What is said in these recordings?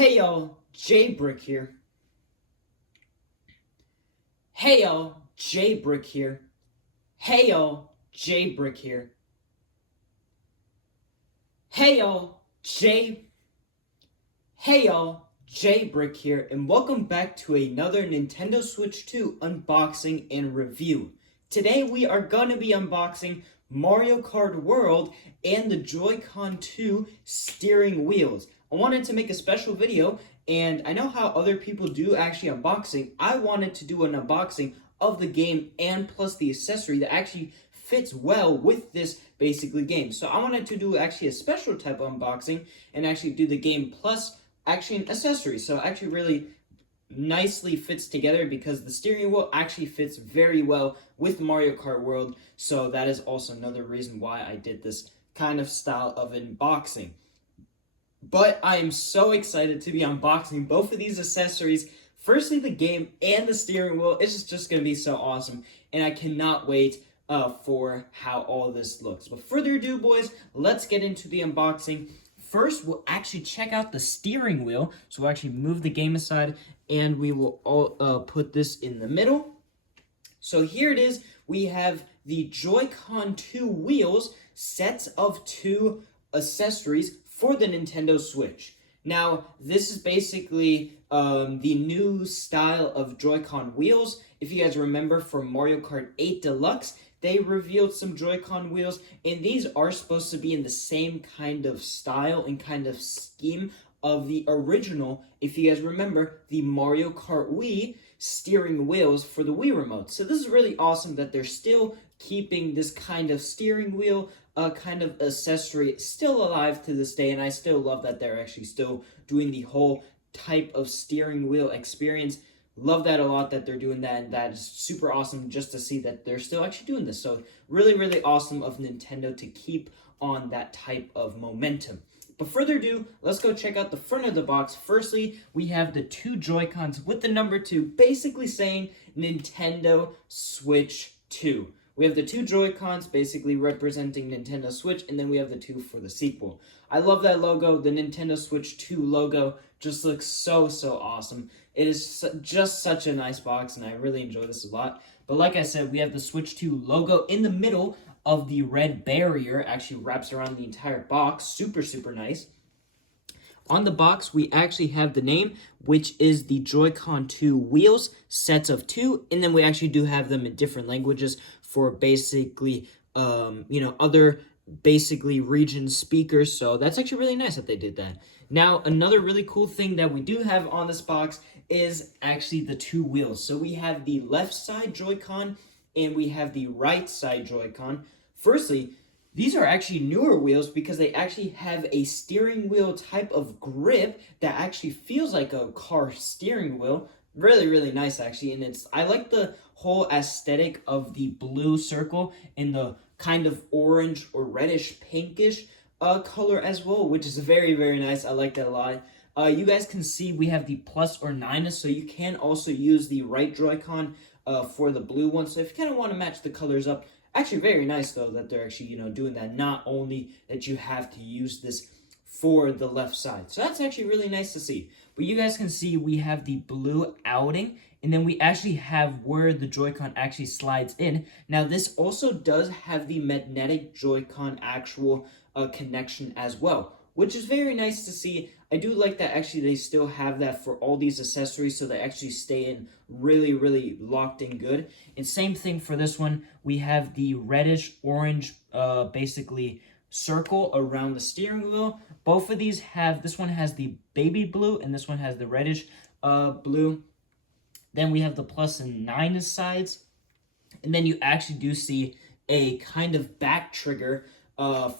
Hey y'all, Brick here. Hey y'all, Brick here. Hey y'all, Brick here. Hey y'all, Hey y'all, Brick here, and welcome back to another Nintendo Switch 2 unboxing and review. Today we are gonna be unboxing Mario Kart World and the Joy-Con 2 steering wheels. I wanted to make a special video, and I know how other people do actually unboxing. I wanted to do an unboxing of the game and plus the accessory that actually fits well with this basically game. So I wanted to do actually a special type of unboxing and actually do the game plus actually an accessory. So actually really nicely fits together because the steering wheel actually fits very well with Mario Kart World. So that is also another reason why I did this kind of style of unboxing. But I am so excited to be unboxing both of these accessories. Firstly, the game and the steering wheel. It's just going to be so awesome. And I cannot wait for how all this looks. But further ado, boys, let's get into the unboxing. First, we'll actually check out the steering wheel. So we'll actually move the game aside and we will all put this in the middle. So here it is. We have the Joy-Con 2 wheels, sets of 2 accessories for the Nintendo Switch. Now, this is basically the new style of Joy-Con wheels. If you guys remember from Mario Kart 8 Deluxe, they revealed some Joy-Con wheels, and these are supposed to be in the same kind of style and kind of scheme of the original, if you guys remember, the Mario Kart Wii steering wheels for the Wii remote. So this is really awesome that they're still keeping this kind of steering wheel kind of accessory still alive to this day, and I still love that they're actually still doing the whole type of steering wheel experience. Love that a lot that they're doing that, and that is super awesome just to see that they're still actually doing this. So really, really awesome of Nintendo to keep on that type of momentum. But further ado, let's go check out the front of the box. Firstly, we have the 2 Joy-Cons with the number 2, basically saying Nintendo Switch 2. We have the 2 Joy-Cons basically representing Nintendo Switch, and then we have the 2 for the sequel. I love that logo. The Nintendo Switch 2 logo just looks so awesome. It is just such a nice box, and I really enjoy this a lot. But like I said, we have the Switch 2 logo in the middle of the red barrier. Actually wraps around the entire box. Super nice. On the box, we actually have the name, which is the Joy-Con 2 wheels, sets of 2, and then we actually do have them in different languages for basically, other basically region speakers. So that's actually really nice that they did that. Now, another really cool thing that we do have on this box is actually the 2 wheels. So we have the left side Joy-Con and we have the right side Joy-Con. Firstly, these are actually newer wheels because they actually have a steering wheel type of grip that actually feels like a car steering wheel. Really nice actually, and I like the whole aesthetic of the blue circle and the kind of orange or reddish pinkish color as well, which is very nice. I like that a lot. You guys can see we have the plus or minus, so you can also use the right Joy-Con for the blue one. So if you kind of want to match the colors up, actually very nice though that they're actually doing that. Not only that you have to use this for the left side, so that's actually really nice to see. But you guys can see we have the blue outing, and then we actually have where the Joy-Con actually slides in. Now this also does have the magnetic Joy-Con actual connection as well, which is very nice to see. I do like that actually they still have that for all these accessories, so they actually stay in really locked in good. And same thing for this one. We have the reddish orange basically circle around the steering wheel. Both of these have, this one has the baby blue and this one has the reddish blue. Then we have the plus and minus sides, and then you actually do see a kind of back trigger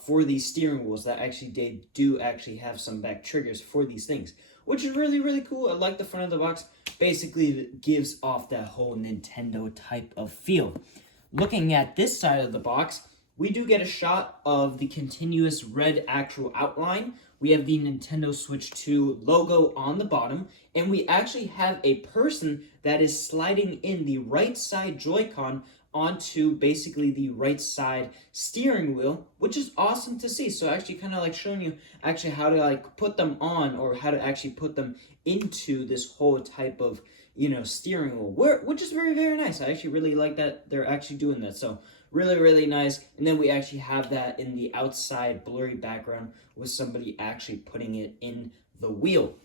for these steering wheels that actually they do actually have some back triggers for these things, which is really cool. I like the front of the box. Basically, it gives off that whole Nintendo type of feel. Looking at this side of the box, we do get a shot of the continuous red actual outline we have the Nintendo Switch 2 logo on the bottom, and we actually have a person that is sliding in the right side Joy-Con onto basically the right side steering wheel, which is awesome to see. So actually kind of like showing you actually how to like put them on, or how to actually put them into this whole type of, steering wheel, which is very, very nice. I actually really like that they're actually doing that. So really, really nice. And then we actually have that in the outside blurry background with somebody actually putting it in the wheel.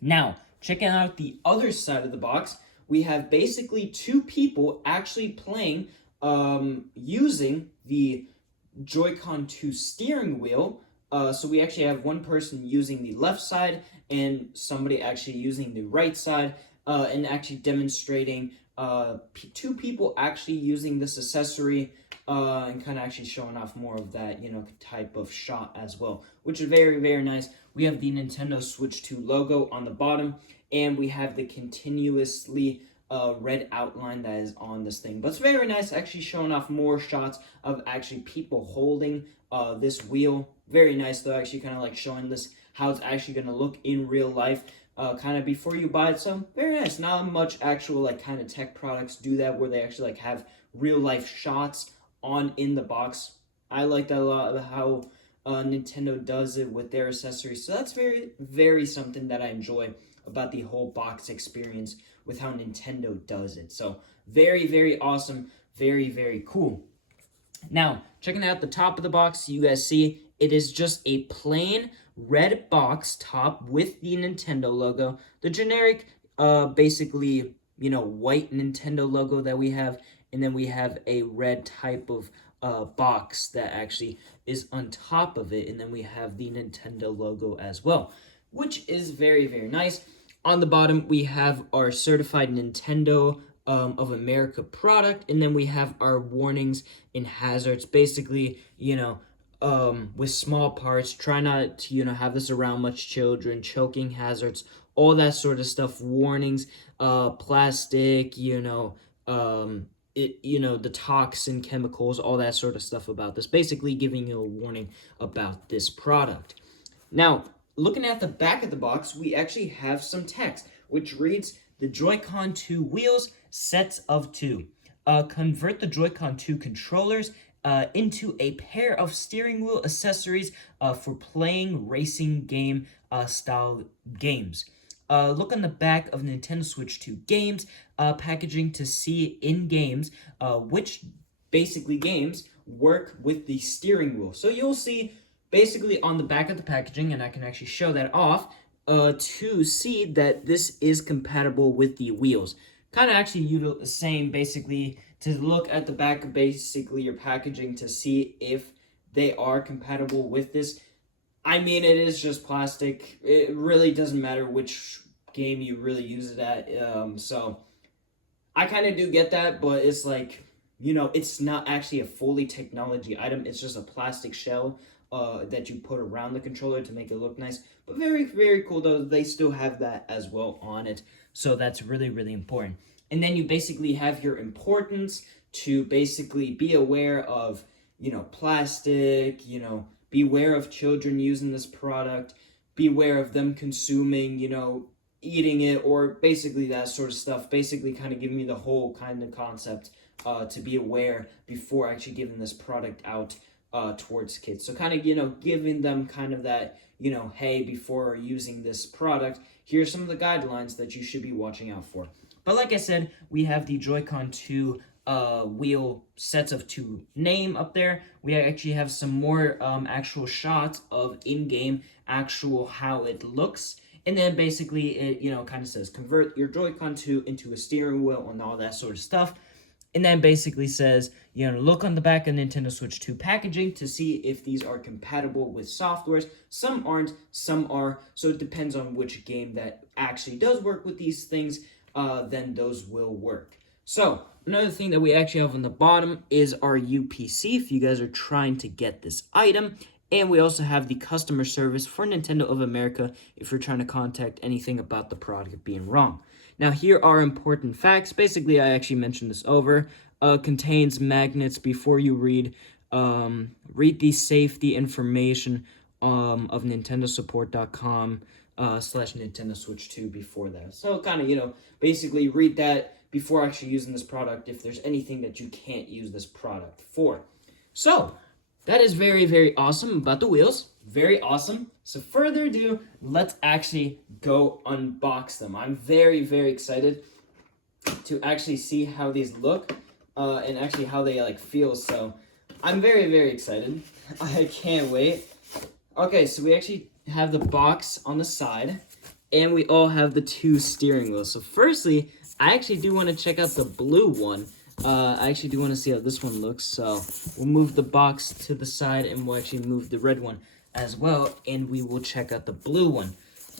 Now, checking out the other side of the box, we have basically two people actually playing using the Joy-Con 2 steering wheel. So we actually have one person using the left side and somebody actually using the right side, and actually demonstrating two people actually using this accessory, and kind of actually showing off more of that, type of shot as well, which is very, very nice. We have the Nintendo Switch 2 logo on the bottom, and we have the continuously red outline that is on this thing. But it's very nice, actually showing off more shots of actually people holding this wheel. Very nice, though, actually kind of like showing this, how it's actually going to look in real life, kind of before you buy it. So very nice. Not much actual like kind of tech products do that, where they actually like have real life shots on in the box. I like that a lot, of how Nintendo does it with their accessories. So that's very, very something that I enjoy about the whole box experience with how Nintendo does it. So very, very awesome. Very, very cool. Now, checking out the top of the box, you guys see it is just a plain red box top with the Nintendo logo. The generic, basically, white Nintendo logo that we have. And then we have a red type of box that actually is on top of it. And then we have the Nintendo logo as well, which is very, very nice. On the bottom, we have our certified Nintendo of America product. And then we have our warnings and hazards. Basically, with small parts, try not to, have this around much children, choking hazards, all that sort of stuff. Warnings, plastic, the toxin chemicals, all that sort of stuff about this, basically giving you a warning about this product. Now, looking at the back of the box, we actually have some text, which reads, the Joy-Con 2 wheels, sets of two. Convert the Joy-Con 2 controllers into a pair of steering wheel accessories for playing racing game style games. Look on the back of Nintendo Switch 2 games packaging to see in games which basically games work with the steering wheel. So you'll see basically on the back of the packaging, and I can actually show that off, to see that this is compatible with the wheels. Kind of actually saying basically to look at the back of basically your packaging to see if they are compatible with this. I mean, it is just plastic. It really doesn't matter which game you really use it at. So I kind of do get that, but it's like, it's not actually a fully technology item. It's just a plastic shell that you put around the controller to make it look nice. But very, very cool, though. They still have that as well on it. So that's really, really important. And then you basically have your importance to basically be aware of, plastic, beware of children using this product, beware of them consuming, eating it, or basically that sort of stuff. Basically kind of giving me the whole kind of concept to be aware before actually giving this product out towards kids. So kind of, giving them kind of that, hey, before using this product, here's some of the guidelines that you should be watching out for. But like I said, we have the Joy-Con 2 wheel sets of two name up there. We actually have some more actual shots of in-game actual how it looks. And then basically it, kind of says, convert your Joy-Con 2 into a steering wheel and all that sort of stuff. And then basically says, look on the back of Nintendo Switch 2 packaging to see if these are compatible with softwares. Some aren't, some are. So it depends on which game that actually does work with these things, then those will work. So another thing that we actually have on the bottom is our UPC if you guys are trying to get this item. And we also have the customer service for Nintendo of America if you're trying to contact anything about the product being wrong. Now, here are important facts. Basically, I actually mentioned this over. Contains magnets before you read. Read the safety information of nintendosupport.com slash Nintendo Switch 2 before that. So kind of, basically read that before actually using this product if there's anything that you can't use this product for. So, that is very, very awesome about the wheels. Very awesome. So further ado, let's actually go unbox them. I'm very, very excited to actually see how these look and actually how they feel. So I'm very, very excited. I can't wait. Okay, so we actually have the box on the side and we all have the 2 steering wheels. So firstly, I actually do want to check out the blue one. I actually do want to see how this one looks, so we'll move the box to the side and we'll actually move the red one as well, and we will check out the blue one.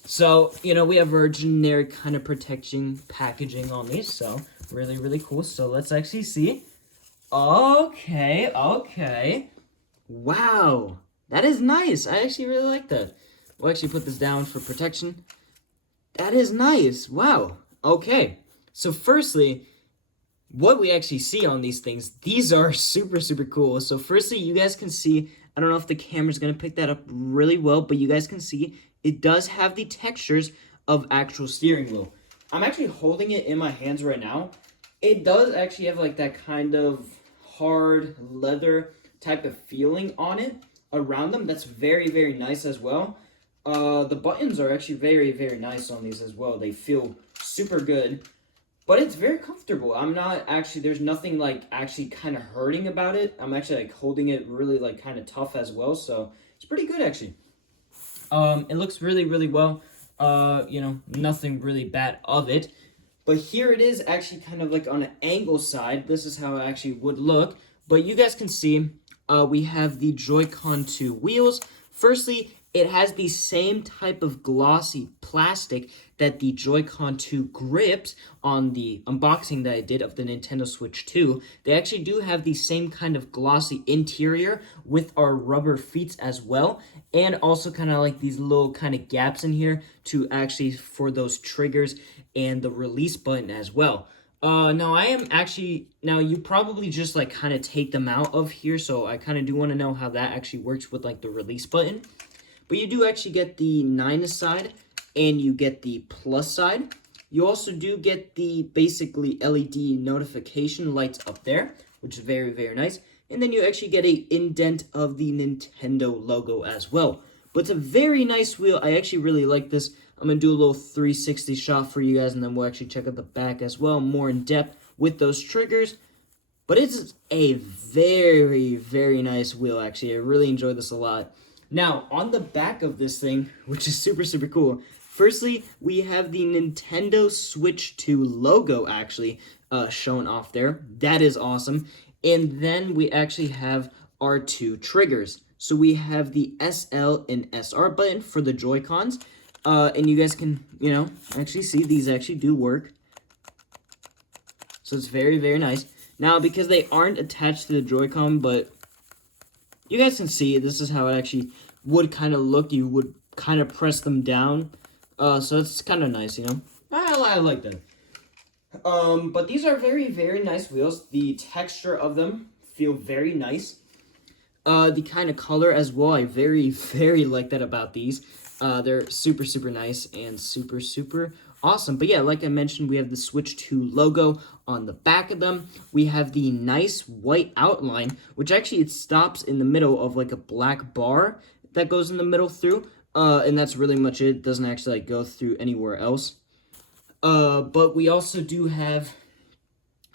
So, we have our generic kind of protection packaging on these, so really, really cool. So let's actually see. Okay. Wow, that is nice. I actually really like that. We'll actually put this down for protection. That is nice. Wow. Okay, so firstly, what we actually see on these things, these are super, super cool. So firstly, you guys can see, I don't know if the camera's going to pick that up really well, but you guys can see it does have the textures of actual steering wheel. I'm actually holding it in my hands right now. It does actually have that kind of hard leather type of feeling on it around them. That's very, very nice as well. The buttons are actually very, very nice on these as well. They feel super good. But it's very comfortable. I'm not actually, there's nothing actually kind of hurting about it. I'm actually holding it really kind of tough as well. So it's pretty good actually. It looks really, really well. Nothing really bad of it. But here it is actually kind of on an angle side. This is how it actually would look. But you guys can see we have the Joy-Con 2 wheels. Firstly, it has the same type of glossy plastic that the Joy-Con 2 grips on the unboxing that I did of the Nintendo Switch 2. They actually do have the same kind of glossy interior with our rubber feet as well. And also kind of these little kind of gaps in here to actually for those triggers and the release button as well. Now you probably just kind of take them out of here. So I kind of do want to know how that actually works with the release button. But you do actually get the -, side, and you get the plus side. You also do get the basically LED notification lights up there, which is very, very nice. And then you actually get a indent of the Nintendo logo as well. But it's a very nice wheel. I actually really like this. I'm going to do a little 360 shot for you guys, and then we'll actually check out the back as well, more in depth with those triggers. But it's a very, very nice wheel, actually. I really enjoy this a lot. Now, on the back of this thing, which is super, super cool, firstly, we have the Nintendo Switch 2 logo actually shown off there. That is awesome. And then we actually have our 2 triggers. So we have the SL and SR button for the Joy-Cons. And you guys can, actually see these actually do work. So it's very, very nice. Now, because they aren't attached to the Joy-Con, but you guys can see this is how it actually would kind of look. You would kind of press them down. So it's kind of nice, I like that. But these are very, very nice wheels. The texture of them feel very nice. The kind of color as well, I very, very like that about these. They're super, super nice and super, super awesome. But yeah, like I mentioned, we have the Switch 2 logo on the back of them. We have the nice white outline, which actually it stops in the middle of a black bar that goes in the middle through. And that's really much it. It doesn't actually go through anywhere else. But we also do have,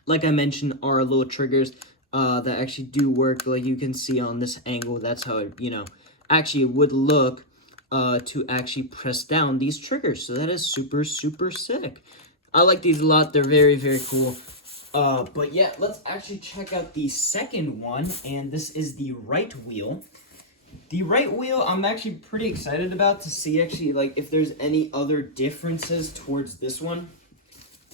like I mentioned, our little triggers that actually do work. Like you can see on this angle, that's how it, actually would look to actually press down these triggers. So that is super, super sick. I like these a lot. They're very, very cool. But yeah, let's actually check out the second one, and this is the right wheel. The right wheel, I'm actually pretty excited about to see actually if there's any other differences towards this one.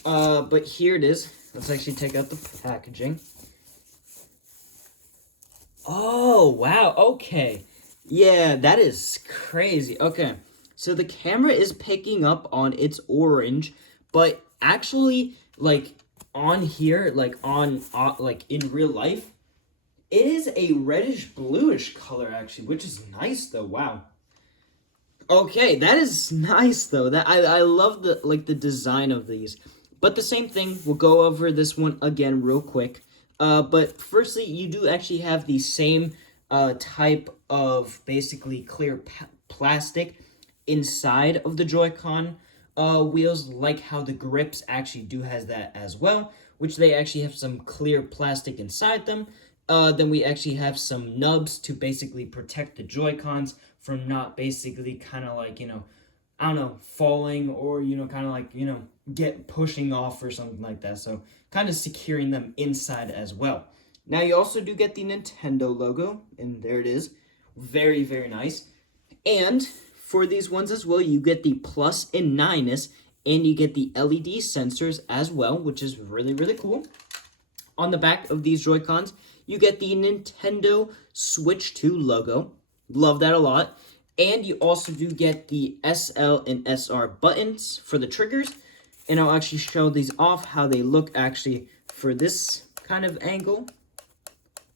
But here it is. Let's actually take out the packaging. Oh, wow. Okay. Yeah, that is crazy. Okay. So the camera is picking up on its orange, but actually on here, in real life, it is a reddish bluish color actually, which is nice though. Wow. Okay, that is nice though. That I love the design of these. But the same thing, we'll go over this one again real quick. But firstly, you do actually have the same type of basically clear plastic inside of the Joy-Con wheels, like how the grips actually do has that as well, which they actually have some clear plastic inside them. Then we actually have some nubs to basically protect the Joy-Cons from not basically kind of like, I don't know, falling or, kind of like, get pushing off or something like that. So kind of securing them inside as well. Now you also do get the Nintendo logo, and there it is. Very, very nice. And for these ones as well, you get the plus and minus, and you get the LED sensors as well, which is really, really cool. On the back of these Joy-Cons, you get the Nintendo Switch 2 logo. Love that a lot. And you also do get the SL and SR buttons for the triggers. And I'll actually show these off how they look actually for this kind of angle.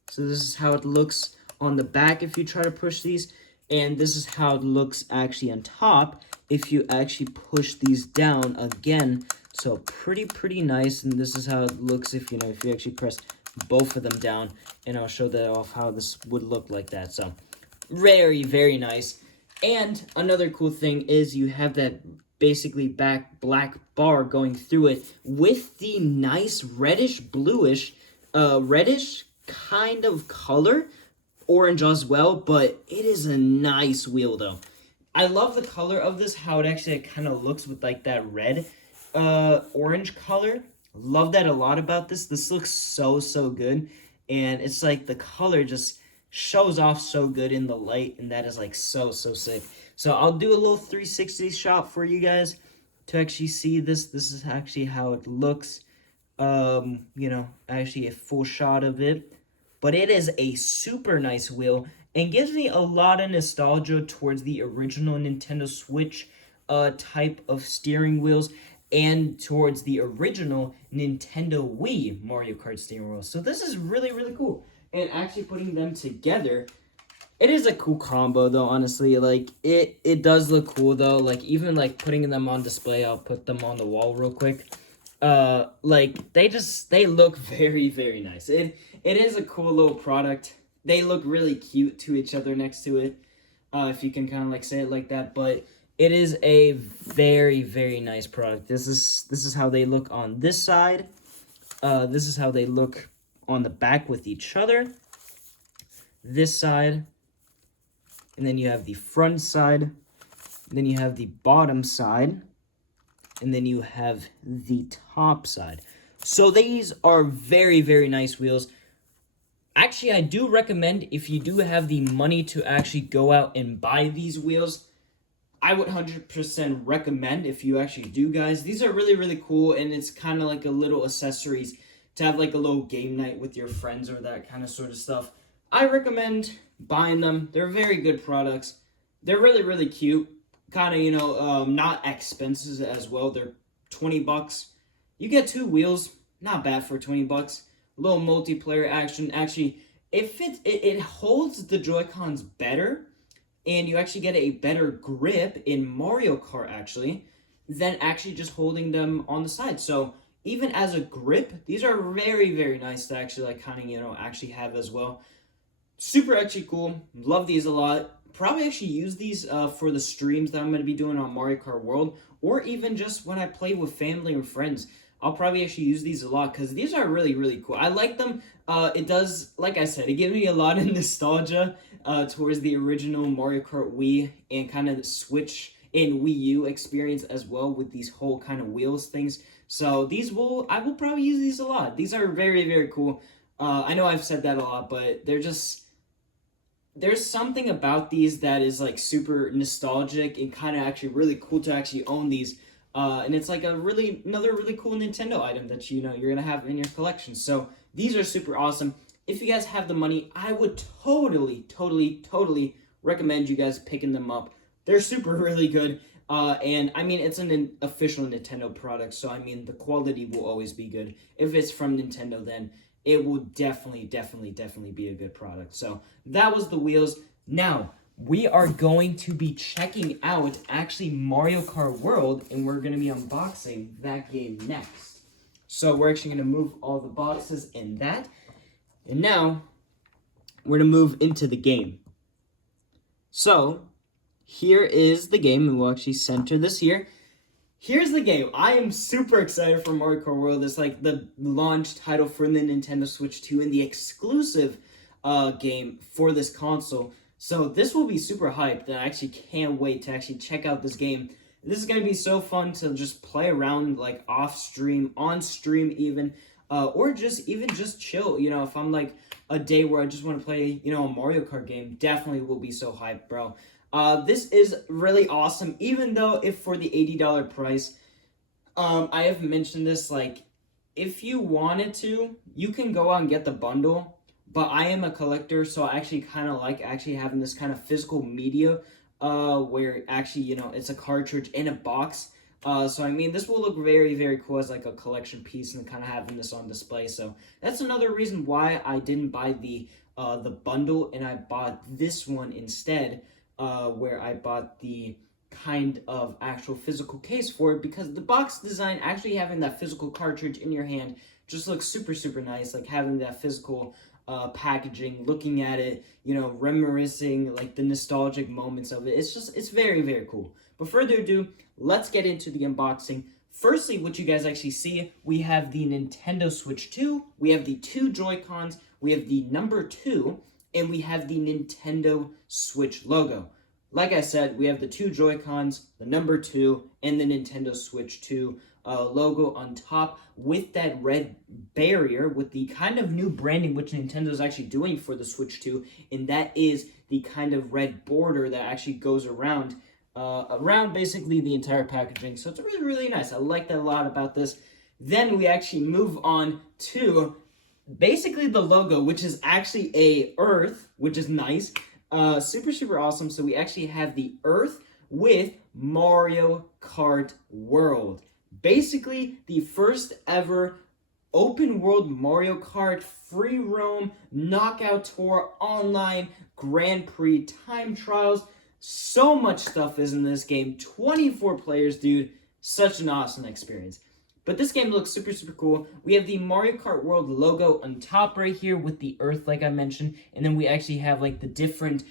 So this is how it looks on the back if you try to push these. And this is how it looks actually on top if you actually push these down again. So pretty nice. And this is how it looks if you actually press both of them down. And I'll show that off how this would look like that. So very, very nice. And another cool thing is you have that basically back black bar going through it with the nice reddish bluish reddish kind of color, orange as well, but it is a nice wheel though. I love the color of this, how it actually kind of looks with like that red orange color. Love that a lot about this. This looks so good, and it's like the color just shows off so good in the light, and that is like so sick. So I'll do a little 360 shot for you guys to actually see this. This is actually how it looks. Actually a full shot of it. But it is a super nice wheel and gives me a lot of nostalgia towards the original Nintendo Switch type of steering wheels and towards the original Nintendo Wii Mario Kart steering wheel. So this is really cool. And actually putting them together, it is a cool combo though, honestly. Like it does look cool though. Like even like putting them on display, I'll put them on the wall real quick. Like they look very nice. It is a cool little product. They look really cute to each other next to it. If you can kind of like say it like that, but it is a very nice product. This is how they look on this side. This is how they look on the back with each other. This side. And then you have the front side. Then you have the bottom side. And then you have the top side. So these are very nice wheels. Actually, I do recommend if you do have the money to actually go out and buy these wheels, I would 100% recommend if you actually do, guys. These are really cool, and it's kind of like a little accessories to have like a little game night with your friends or that kind of sort of stuff. I recommend buying them. They're very good products. They're really cute. Kind of, not expensive as well. They're $20. You get 2 wheels. Not bad for $20. A little multiplayer action. Actually, it holds the Joy-Cons better, and you actually get a better grip in Mario Kart, actually, than actually just holding them on the side. So even as a grip, these are very nice to actually like kind of, actually have as well. Super actually cool. Love these a lot. Probably actually use these for the streams that I'm going to be doing on Mario Kart World, or even just when I play with family or friends. I'll probably actually use these a lot because these are really cool. I like them. It does, like I said, it gives me a lot of nostalgia towards the original Mario Kart Wii and kind of the Switch and Wii U experience as well with these whole kind of wheels things. So I will probably use these a lot. These are very cool. I know I've said that a lot, but there's something about these that is like super nostalgic and kind of actually really cool to actually own these. And it's like another really cool Nintendo item that you're gonna have in your collection. So these are super awesome. If you guys have the money, I would totally recommend you guys picking them up. They're super really good. And I mean, it's an official Nintendo product, so I mean, the quality will always be good. If it's from Nintendo, then it will definitely be a good product. So that was the wheels. Now, we are going to be checking out actually Mario Kart World, and we're going to be unboxing that game next. So we're actually going to move all the boxes in that, and now we're going to move into the game. So here is the game, and we'll actually center this here. Here's the game. I am super excited for Mario Kart World. It's like the launch title for the Nintendo Switch 2 and the exclusive game for this console. So this will be super hyped, and I actually can't wait to actually check out this game. This is going to be so fun to just play around like off stream, on stream even, or just chill. You know, if I'm like a day where I just want to play, you know, a Mario Kart game, definitely will be so hyped, bro. This is really awesome, even though if for the $80 price, I have mentioned this, like, if you wanted to, you can go out and get the bundle, but I am a collector, so I actually kind of like actually having this kind of physical media, where actually, you know, it's a cartridge in a box. So I mean, this will look very, very cool as like a collection piece and kind of having this on display. So that's another reason why I didn't buy the bundle and I bought this one instead. Where I bought the kind of actual physical case for it, because the box design, actually having that physical cartridge in your hand, just looks super, super nice. Like having that physical packaging, looking at it, you know, reminiscing like the nostalgic moments of it. It's very, very cool. But further ado, let's get into the unboxing. Firstly, what you guys actually see, we have the Nintendo Switch 2, we have the 2 Joy-Cons, we have the number 2, and we have the Nintendo Switch logo. Like I said, we have the 2 Joy-Cons, the number 2, and the Nintendo Switch 2 logo on top with that red barrier with the kind of new branding which Nintendo is actually doing for the Switch 2, and that is the kind of red border that actually goes around basically the entire packaging. So it's really, really nice. I like that a lot about this. Then we actually move on to basically the logo, which is actually a Earth, which is nice. Super, super awesome. So we actually have the Earth with Mario Kart World. Basically, the first ever open world Mario Kart free roam knockout tour online Grand Prix time trials. So much stuff is in this game. 24 players, dude. Such an awesome experience. But this game looks super, super cool. We have the Mario Kart World logo on top right here with the Earth, like I mentioned. And then we actually have like the different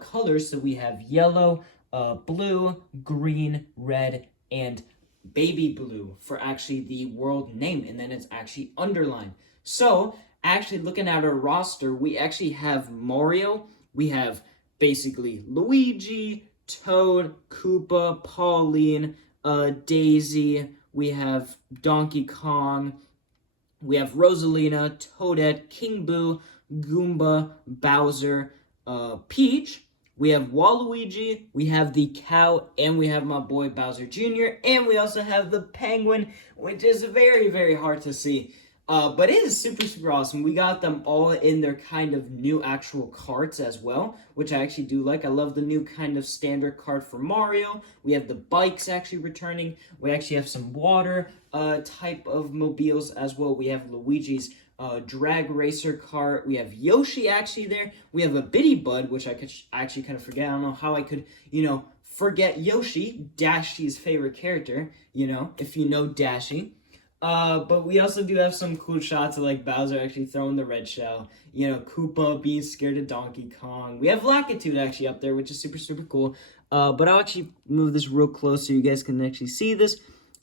colors. So we have yellow, blue, green, red, and baby blue for actually the world name. And then it's actually underlined. So actually looking at our roster, we actually have Mario. We have basically Luigi, Toad, Koopa, Pauline, Daisy. We have Donkey Kong, we have Rosalina, Toadette, King Boo, Goomba, Bowser, Peach, we have Waluigi, we have the cow, and we have my boy Bowser Jr., and we also have the penguin, which is very, very hard to see. But it is super, super awesome. We got them all in their kind of new actual carts as well, which I actually do like. I love the new kind of standard cart for Mario. We have the bikes actually returning. We actually have some water type of mobiles as well. We have Luigi's drag racer cart. We have Yoshi actually there. We have a Bitty Bud, which I could actually kind of forget. I don't know how I could, you know, forget Yoshi, Dashy's favorite character, you know, if you know Dashy. But we also do have some cool shots of like Bowser actually throwing the red shell. You know, Koopa being scared of Donkey Kong. We have Lakitu actually up there, which is super, super cool. But I'll actually move this real close so you guys can actually see this.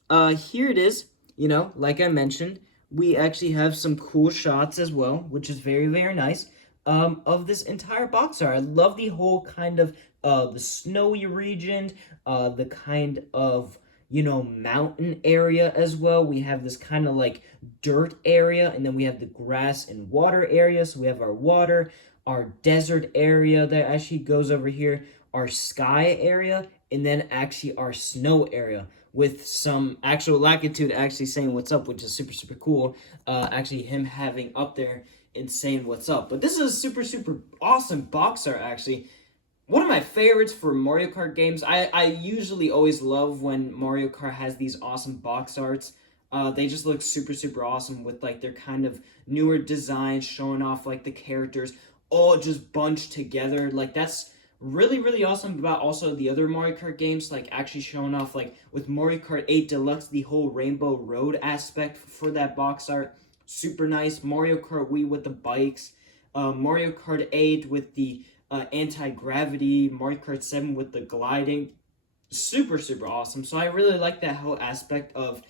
Here it is. You know, like I mentioned, we actually have some cool shots as well, which is very, very nice. Of this entire box art. I love the whole kind of the snowy region, the kind of, you know, mountain area as well. We have this kind of like dirt area, and then we have the grass and water area. So we have our water, our desert area that actually goes over here, our sky area, and then actually our snow area with some actual Lakitu actually saying what's up, which is super, super cool. Actually him having up there and saying what's up. But this is a super, super awesome box art actually. One of my favorites for Mario Kart games. I usually always love when Mario Kart has these awesome box arts. They just look super, super awesome with like their kind of newer designs showing off like the characters all just bunched together. Like that's really awesome about also the other Mario Kart games, like actually showing off, like with Mario Kart 8 Deluxe, the whole Rainbow Road aspect for that box art. Super nice. Mario Kart Wii with the bikes. Mario Kart 8 with the anti-gravity. Mario Kart 7 with the gliding. Super awesome. So I really like that whole aspect of,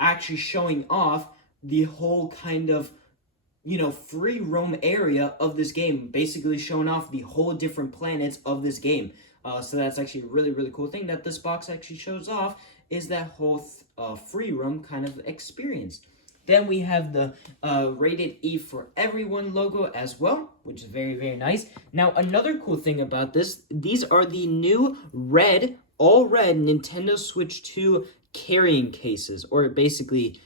actually showing off the whole kind of, free roam area of this game, basically showing off the whole different planets of this game. So that's actually a really cool thing that this box actually shows off, is that whole free roam kind of experience. Then we have the Rated E for Everyone logo as well, which is very nice. Now, another cool thing about this, these are the new all red Nintendo Switch 2 carrying cases, or basically,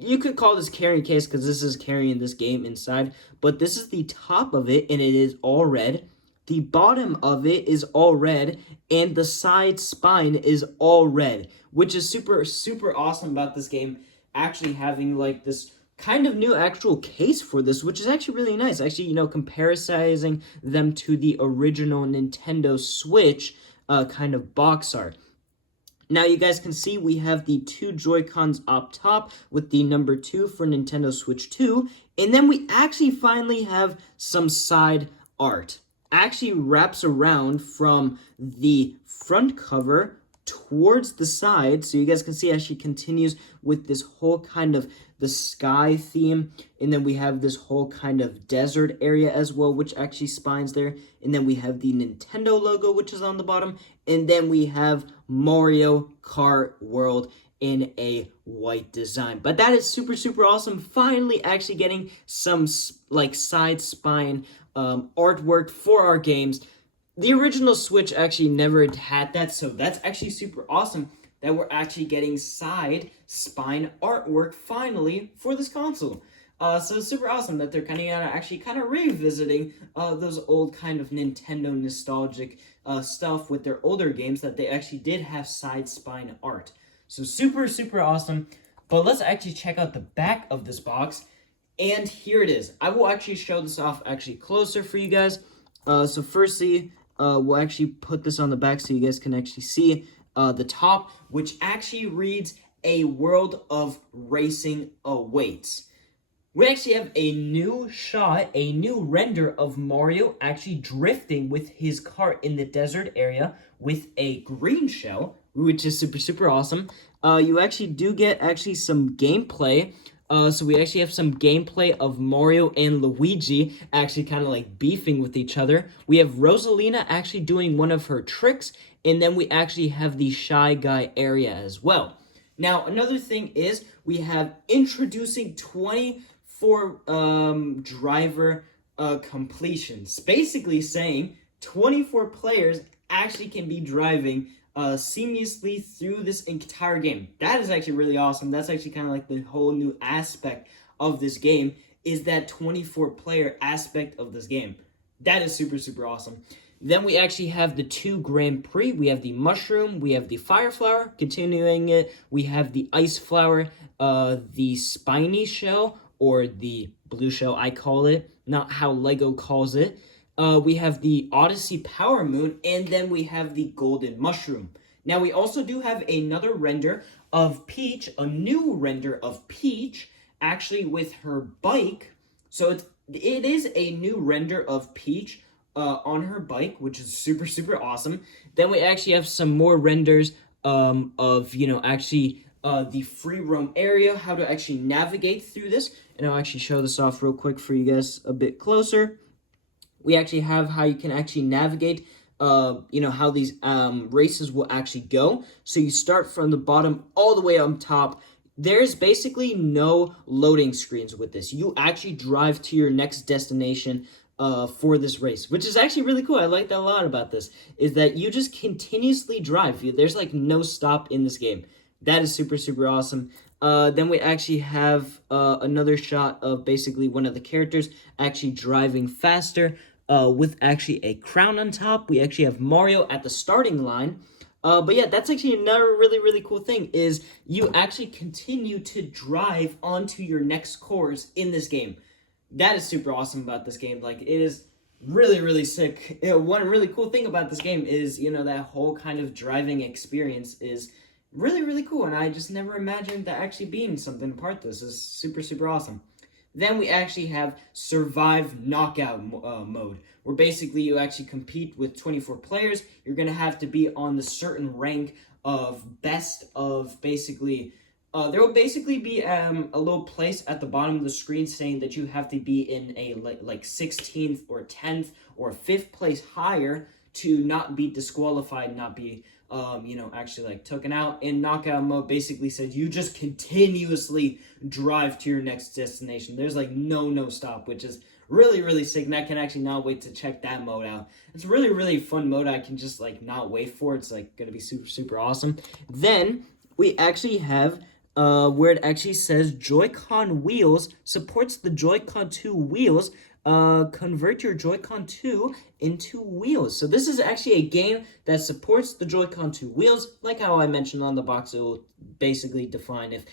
you could call this carrying case because this is carrying this game inside, but this is the top of it, and it is all red. The bottom of it is all red, and the side spine is all red, which is super awesome about this game, actually having like this kind of new actual case for this, which is actually really nice. Actually, comparisizing them to the original Nintendo Switch kind of box art. Now you guys can see we have the 2 Joy-Cons up top with the number 2 for Nintendo Switch 2. And then we actually finally have some side art. Actually wraps around from the front cover towards the side. So you guys can see actually continues with this whole kind of the sky theme. And then we have this whole kind of desert area as well, which actually spines there. And then we have the Nintendo logo, which is on the bottom. And then we have Mario Kart World in a white design. But that is super awesome. Finally actually getting some like side spine artwork for our games. The original Switch actually never had that, so that's actually super awesome that we're actually getting side spine artwork finally for this console. So super awesome that they're kind of revisiting those old kind of Nintendo nostalgic stuff with their older games, that they actually did have side spine art. So super awesome. But let's actually check out the back of this box. And here it is. I will actually show this off actually closer for you guys. So firstly, we'll actually put this on the back so you guys can actually see the top, which actually reads, "A world of racing awaits." We actually have a new shot, a new render of Mario actually drifting with his kart in the desert area with a green shell, which is super awesome. You actually do get actually some gameplay. So we actually have some gameplay of Mario and Luigi actually kind of like beefing with each other. We have Rosalina actually doing one of her tricks, and then we actually have the Shy Guy area as well. Now, another thing is we have introducing 24 driver completions, basically saying 24 players actually can be driving seamlessly through this entire game. That is actually really awesome. That's actually kind of like the whole new aspect of this game, is that 24 player aspect of this game. That is super awesome. Then we actually have the 2 Grand Prix. We have the Mushroom, we have the Fire Flower, continuing it. We have the Ice Flower, the Spiny Shell, or the Blue Shell, I call it, not how Lego calls it. We have the Odyssey Power Moon, and then we have the Golden Mushroom. Now, we also do have another render of Peach, a new render of Peach, actually with her bike. So it is a new render of Peach on her bike, which is super awesome. Then we actually have some more renders of, the free roam area, how to actually navigate through this. And I'll actually show this off real quick for you guys a bit closer. We actually have how you can actually navigate, how these races will actually go. So you start from the bottom all the way up top. There's basically no loading screens with this. You actually drive to your next destination for this race, which is actually really cool. I like that a lot about this, is that you just continuously drive. There's like no stop in this game. That is super awesome. Then we actually have another shot of basically one of the characters actually driving faster with actually a crown on top. We actually have Mario at the starting line. But yeah, that's actually another really cool thing, is you actually continue to drive onto your next course in this game. That is super awesome about this game. Like, it is Really sick. One really cool thing about this game is, that whole kind of driving experience is really cool, and I just never imagined that actually being something part. This is super awesome. Then we actually have Survive Knockout mode, where basically you actually compete with 24 players. You're going to have to be on the certain rank of best of basically. There will basically be a little place at the bottom of the screen saying that you have to be in a like 16th or 10th or 5th place higher to not be disqualified, not be actually like taken out. In knockout mode basically says you just continuously drive to your next destination. There's like no stop, which is really sick, and I can actually not wait to check that mode out. It's really fun mode. I can just like not wait for it. It's like gonna be super awesome. Then we actually have where it actually says Joy-Con wheels supports the Joy-Con 2 wheels. Convert your Joy-Con 2 into wheels. So this is actually a game that supports the Joy-Con 2 wheels. Like how I mentioned on the box, it will basically define if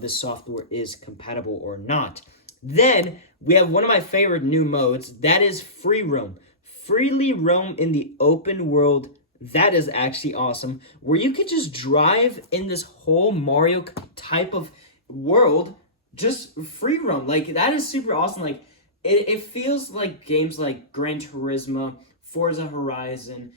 this software is compatible or not. Then we have one of my favorite new modes, that is free roam. Freely roam in the open world. That is actually awesome, where you could just drive in this whole Mario type of world, just free roam. Like, that is super awesome. Like, it feels like games like Gran Turismo, Forza Horizon,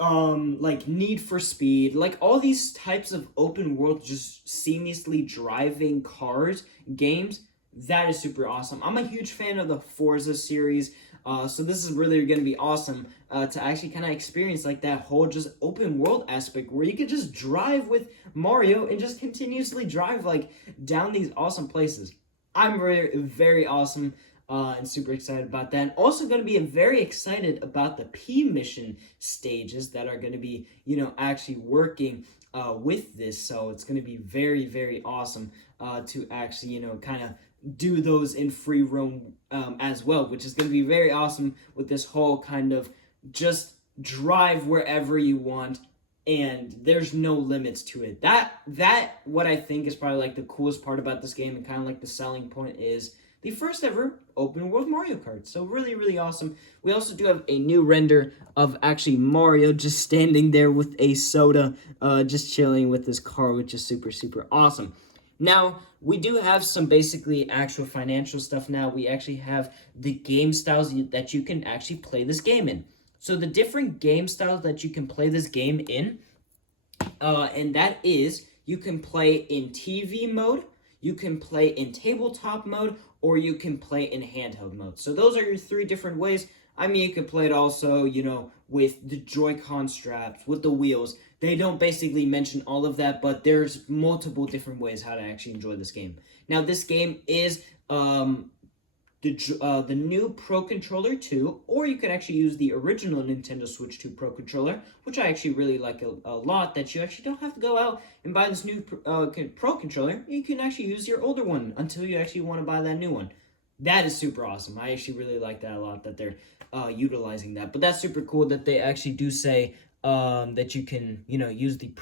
like Need for Speed, like all these types of open world, just seamlessly driving cars games. That is super awesome. I'm a huge fan of the Forza series. So this is really going to be awesome to actually kind of experience like that whole just open world aspect where you could just drive with Mario and just continuously drive like down these awesome places. I'm very awesome and super excited about that. And also going to be very excited about the P mission stages that are going to be, actually working with this. So it's going to be very awesome to actually, kind of do those in free roam as well, which is going to be very awesome with this whole kind of just drive wherever you want and there's no limits to it. That what I think is probably like the coolest part about this game and kind of like the selling point is the first ever open world Mario Kart. So really awesome. We also do have a new render of actually Mario just standing there with a soda, just chilling with his car, which is super awesome. Now, we do have some basically actual financial stuff now. We actually have the game styles that you can actually play this game in. So the different game styles that you can play this game in, and that is, you can play in TV mode, you can play in tabletop mode, or you can play in handheld mode. So those are your three different ways. I mean, you could play it also, with the Joy-Con straps, with the wheels. They don't basically mention all of that, but there's multiple different ways how to actually enjoy this game. Now, this game is the new Pro Controller 2, or you could actually use the original Nintendo Switch 2 Pro Controller, which I actually really like a lot, that you actually don't have to go out and buy this new Pro Controller. You can actually use your older one until you actually want to buy that new one. That is super awesome. I actually really like that a lot, that they're utilizing that. But that's super cool that they actually do say that you can, use the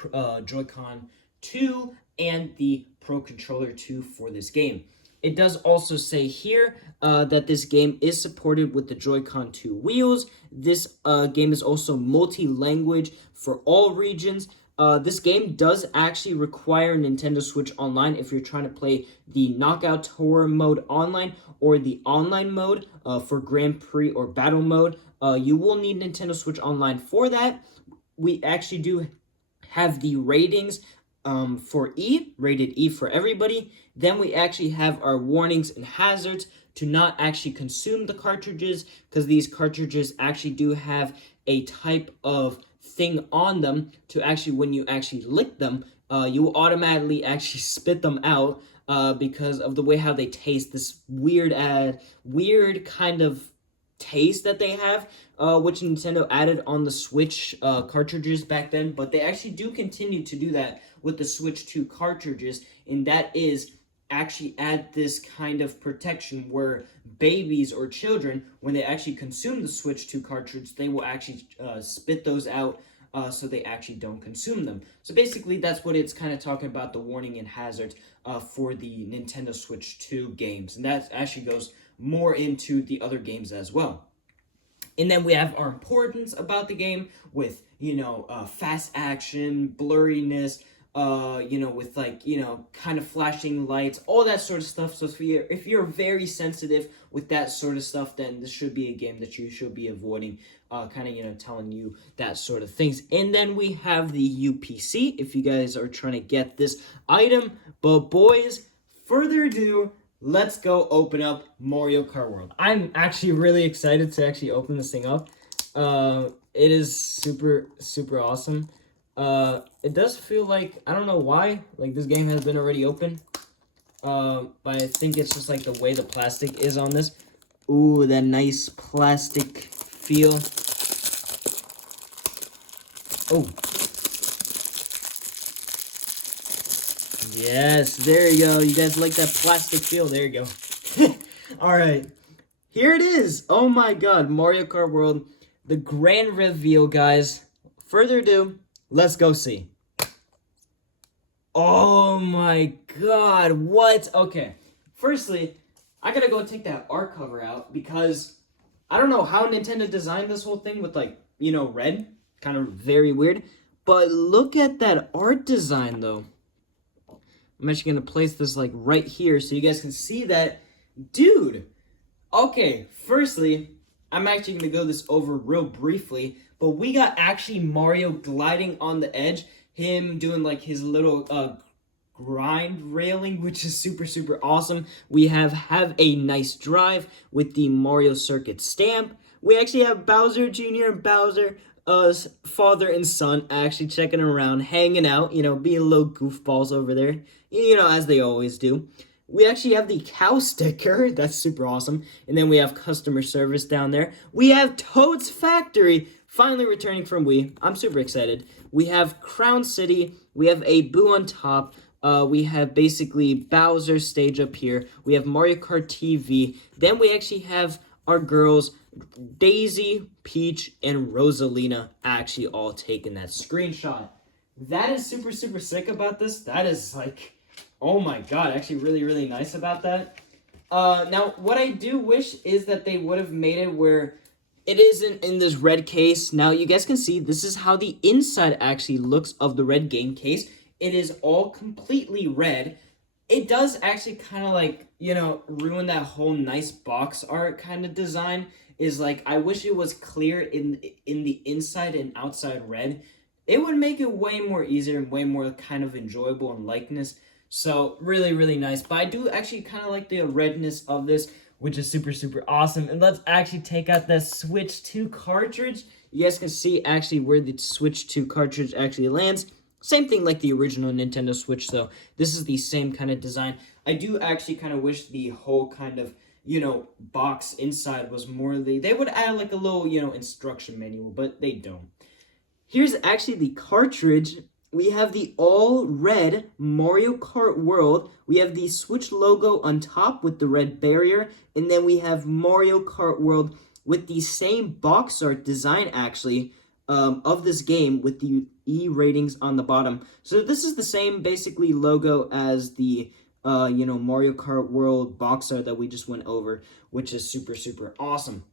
Joy-Con 2 and the Pro Controller 2 for this game. It does also say here that this game is supported with the Joy-Con 2 wheels. This game is also multi-language for all regions. This game does actually require Nintendo Switch Online if you're trying to play the Knockout Tour mode online or the online mode for Grand Prix or Battle mode. You will need Nintendo Switch Online for that. We actually do have the ratings for E, rated E for everybody. Then we actually have our warnings and hazards to not actually consume the cartridges, because these cartridges actually do have a type of thing on them to actually, when you actually lick them, you will automatically actually spit them out because of the way how they taste, this weird kind of taste that they have, which Nintendo added on the Switch cartridges back then, but they actually do continue to do that with the Switch 2 cartridges, and that is actually add this kind of protection where babies or children, when they actually consume the Switch 2 cartridge, they will actually spit those out so they actually don't consume them. So basically, that's what it's kind of talking about, the warning and hazards for the Nintendo Switch 2 games, and that actually goes more into the other games as well. And then we have our importance about the game with, fast action, blurriness, with like, kind of flashing lights, all that sort of stuff. So if you're very sensitive with that sort of stuff, then this should be a game that you should be avoiding, telling you that sort of things. And then we have the UPC if you guys are trying to get this item. But boys, further ado, let's go open up Mario Kart World. I'm actually really excited to actually open this thing up. It is super, super awesome. It does feel like, I don't know why, like this game has been already open. But I think it's just like the way the plastic is on this. Ooh, that nice plastic feel. Oh. Yes, there you go. You guys like that plastic feel? There you go. Alright. Here it is. Oh my god. Mario Kart World. The grand reveal, guys. Further ado, let's go see. Oh my god. What? Okay. Firstly, I gotta go take that art cover out because I don't know how Nintendo designed this whole thing with like, red. Kind of very weird. But look at that art design though. I'm actually going to place this like right here so you guys can see that. Dude! Okay, firstly, I'm actually going to go this over real briefly, but we got actually Mario gliding on the edge, him doing like his little grind railing, which is super, super awesome. We have a nice drive with the Mario Circuit stamp. We actually have Bowser Jr. and Bowser, father and son, actually checking around, hanging out, being little goofballs over there, as they always do. We actually have the cow sticker. That's super awesome. And then we have customer service down there. We have Toad's Factory finally returning from Wii. I'm super excited. We have Crown City. We have a Boo on top. We have basically Bowser's stage up here. We have Mario Kart TV. Then we actually have our girls, Daisy, Peach, and Rosalina, actually all taking that screenshot. That is super, super sick about this. That is like, oh my god, actually really, really nice about that. Now, what I do wish is that they would have made it where it isn't in this red case. Now, you guys can see this is how the inside actually looks of the red game case. It is all completely red. It does actually kind of like, ruin that whole nice box art kind of design. Is like, I wish it was clear in the inside and outside red. It would make it way more easier and way more kind of enjoyable and likeness. So, really, really nice. But I do actually kind of like the redness of this, which is super, super awesome. And let's actually take out the Switch 2 cartridge. You guys can see actually where the Switch 2 cartridge actually lands. Same thing like the original Nintendo Switch, though. This is the same kind of design. I do actually kind of wish the whole kind of, box inside was more... They would add like a little, instruction manual, but they don't. Here's actually the cartridge. We have the all-red Mario Kart World. We have the Switch logo on top with the red barrier. And then we have Mario Kart World with the same box art design, actually, of this game with the E ratings on the bottom. So this is the same, basically, logo as the, Mario Kart World box art that we just went over, which is super, super awesome.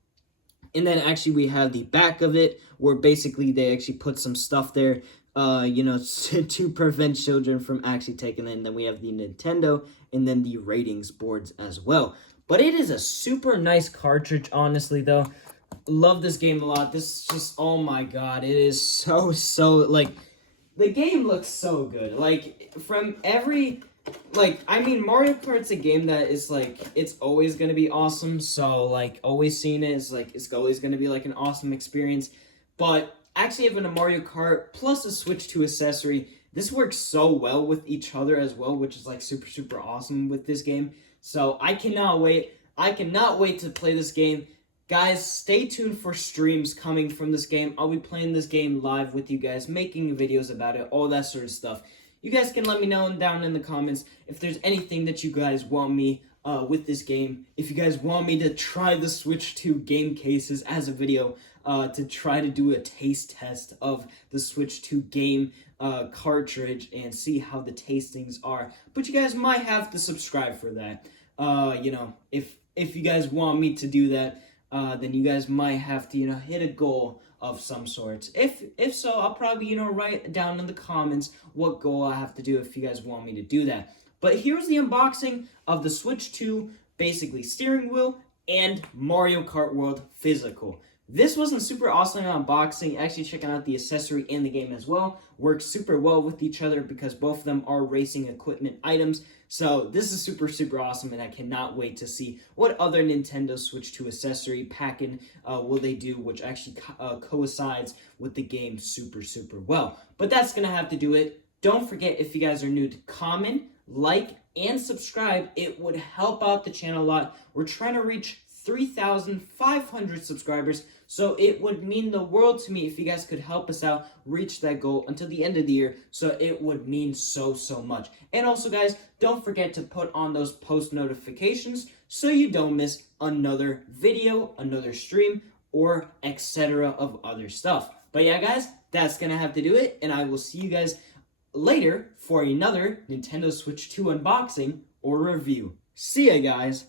And then actually we have the back of it, where basically they actually put some stuff there, to prevent children from actually taking it. And then we have the Nintendo and then the ratings boards as well. But it is a super nice cartridge, honestly, though. Love this game a lot. This is just, oh my god, it is so, like, the game looks so good. Like, from every, like, I mean, Mario Kart's a game that is, like, it's always going to be awesome. So, like, always seeing it is, like, it's always going to be, like, an awesome experience. But actually having a Mario Kart plus a Switch 2 accessory, this works so well with each other as well, which is, like, super, super awesome with this game. So, I cannot wait. I cannot wait to play this game. Guys, stay tuned for streams coming from this game. I'll be playing this game live with you guys, making videos about it, all that sort of stuff. You guys can let me know down in the comments if there's anything that you guys want me with this game. If you guys want me to try the Switch 2 game cases as a video, to try to do a taste test of the Switch 2 game cartridge and see how the tastings are. But you guys might have to subscribe for that. If you guys want me to do that. then you guys might have to, hit a goal of some sort. If so, I'll probably, write down in the comments what goal I have to do if you guys want me to do that. But here's the unboxing of the Switch 2, basically steering wheel, and Mario Kart World physical. This wasn't super awesome unboxing. Actually, checking out the accessory and the game as well. Works super well with each other because both of them are racing equipment items. So this is super, super awesome, and I cannot wait to see what other Nintendo Switch 2 accessory packing will they do, which actually coincides with the game super, super well. But that's going to have to do it. Don't forget, if you guys are new, to comment, like, and subscribe. It would help out the channel a lot. We're trying to reach 3,500 subscribers, so it would mean the world to me if you guys could help us out reach that goal until the end of the year. So it would mean so much. And also, guys, don't forget to put on those post notifications so you don't miss another video, another stream, or etc. of other stuff. But yeah, guys, that's gonna have to do it, and I will see you guys later for another Nintendo Switch 2 unboxing or review. See ya, guys!